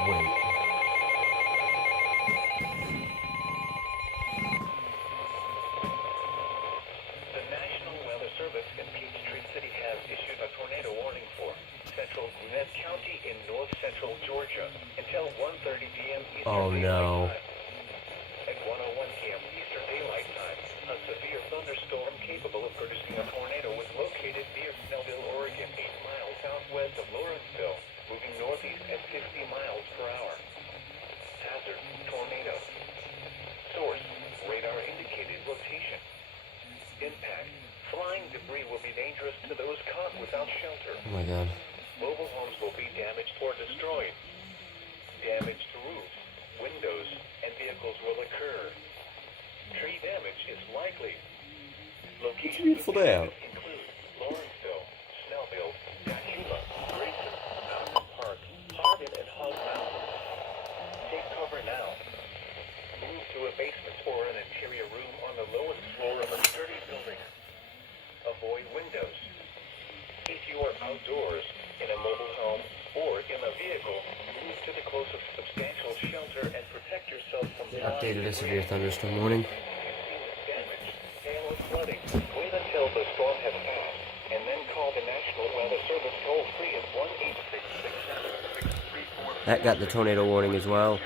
Wait. The National Weather Service in Peachtree City has issued a tornado warning for central Gwinnett County in north-central Georgia until 1:30 p.m. Eastern Daylight Time. At 1:01 p.m. Eastern Daylight Time, a severe thunderstorm capable of producing a tornado was located near Snellville, Oregon, 8 miles southwest of Lawrenceville, moving northeast at 50 miles per hour. Hazard: tornado. Source: radar indicated rotation. Impact: flying debris will be dangerous to those caught without shelter. Oh my god. Mobile homes will be damaged or destroyed. Damage to roofs, windows, and vehicles will occur. Tree damage is likely. It's a beautiful day out. Include Lawrenceville, Snellville, Dacula, Grayson, Mountain Park, Hardin, and Hog Mountain. Take cover now. Move to a basement or an interior room on the lowest floor of a sturdy building. Avoid windows. If you are outdoors, in a mobile home, or in a vehicle, move to the closest substantial shelter and protect yourself from the Updated a severe thunderstorm warning. damage, hail, and flooding. Wait until the storm has passed, and then call the National Weather Service toll-free at 1-866-763-4. That got the tornado warning as well.